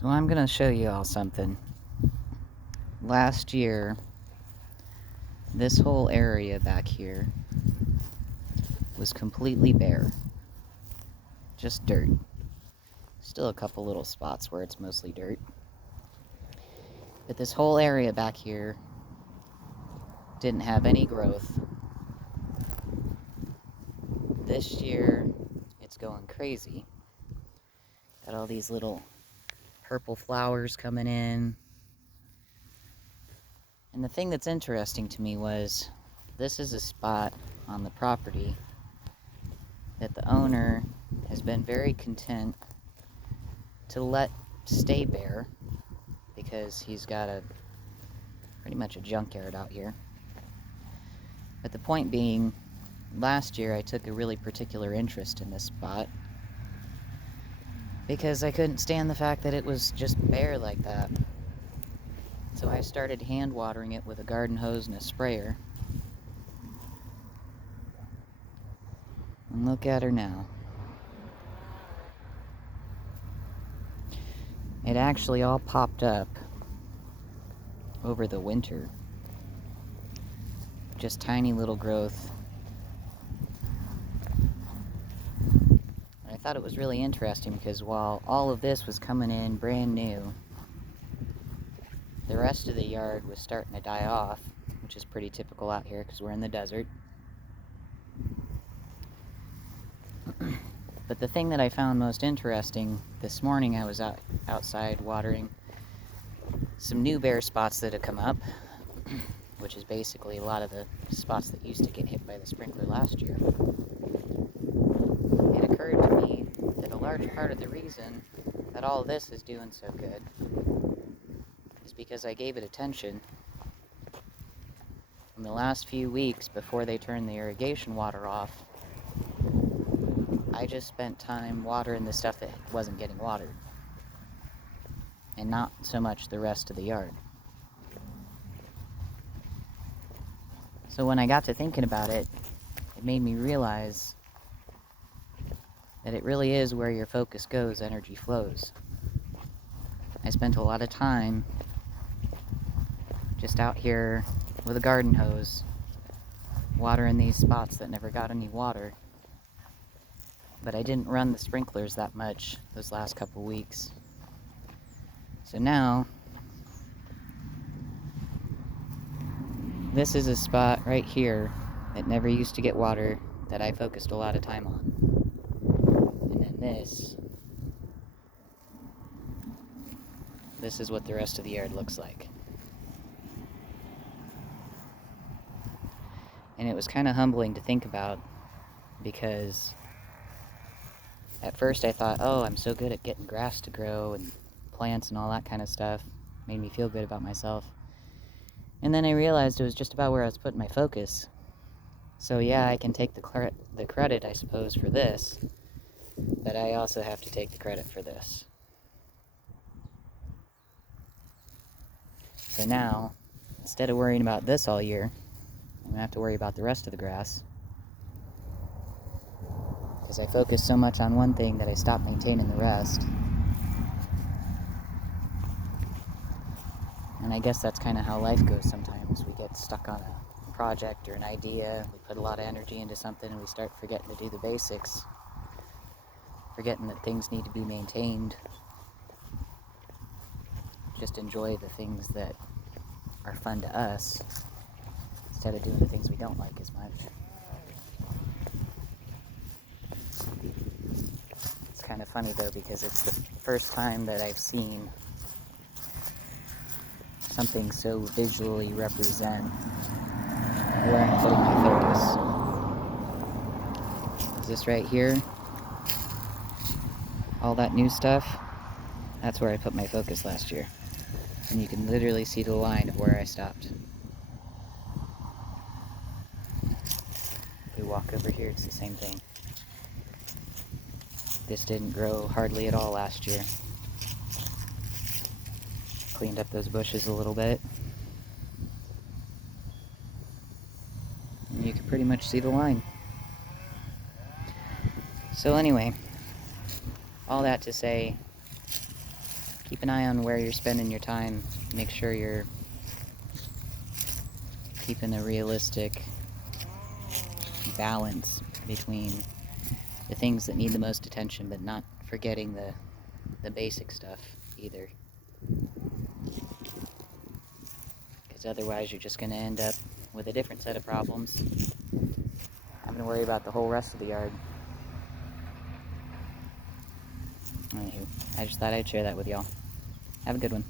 So I'm going to show you all something. Last year, this whole area back here was completely bare. Just dirt. Still a couple little spots where it's mostly dirt. But this whole area back here didn't have any growth. This year, it's going crazy. Got all these little purple flowers coming in. And the thing that's interesting to me was, this is a spot on the property that the owner has been very content to let stay bare because he's got pretty much a junkyard out here. But the point being, last year I took a really particular interest in this spot because I couldn't stand the fact that it was just bare like that. So I started hand watering it with a garden hose and a sprayer. And look at her now. It actually all popped up over the winter. Just tiny little growth. And I thought it was really interesting because while all of this was coming in brand new, the rest of the yard was starting to die off, which is pretty typical out here because we're in the desert. But the thing that I found most interesting, this morning I was outside watering some new bare spots that had come up, which is basically a lot of the spots that used to get hit by the sprinkler last year. It occurred to me that a large part of the reason that all this is doing so good is because I gave it attention. In the last few weeks before they turned the irrigation water off, I just spent time watering the stuff that wasn't getting watered, and not so much the rest of the yard. So when I got to thinking about it, it made me realize that it really is where your focus goes, energy flows. I spent a lot of time just out here with a garden hose, watering these spots that never got any water. But I didn't run the sprinklers that much those last couple weeks. So now, this is a spot right here that never used to get water that I focused a lot of time on. And then this is what the rest of the yard looks like. And it was kind of humbling to think about because at first I thought, oh, I'm so good at getting grass to grow and plants and all that kind of stuff. Made me feel good about myself. And then I realized it was just about where I was putting my focus. So yeah, I can take the credit, I suppose, for this, but I also have to take the credit for this. So now, instead of worrying about this all year, I'm gonna have to worry about the rest of the grass. Because I focused so much on one thing that I stopped maintaining the rest. And I guess that's kind of how life goes sometimes. We get stuck on a project or an idea, we put a lot of energy into something and we start forgetting to do the basics. Forgetting that things need to be maintained. Just enjoy the things that are fun to us, instead of doing the things we don't like as much. It's kind of funny though, because it's the first time that I've seen something so visually represent where I'm putting my focus. Is this right here? All that new stuff? That's where I put my focus last year. And you can literally see the line of where I stopped. If we walk over here, it's the same thing. This didn't grow hardly at all last year. Cleaned up those bushes a little bit. And you can pretty much see the line. So anyway, all that to say, keep an eye on where you're spending your time. Make sure you're keeping a realistic balance between the things that need the most attention, but not forgetting the basic stuff either. Because otherwise you're just going to end up with a different set of problems, having to worry about the whole rest of the yard. Anywho, I just thought I'd share that with y'all. Have a good one.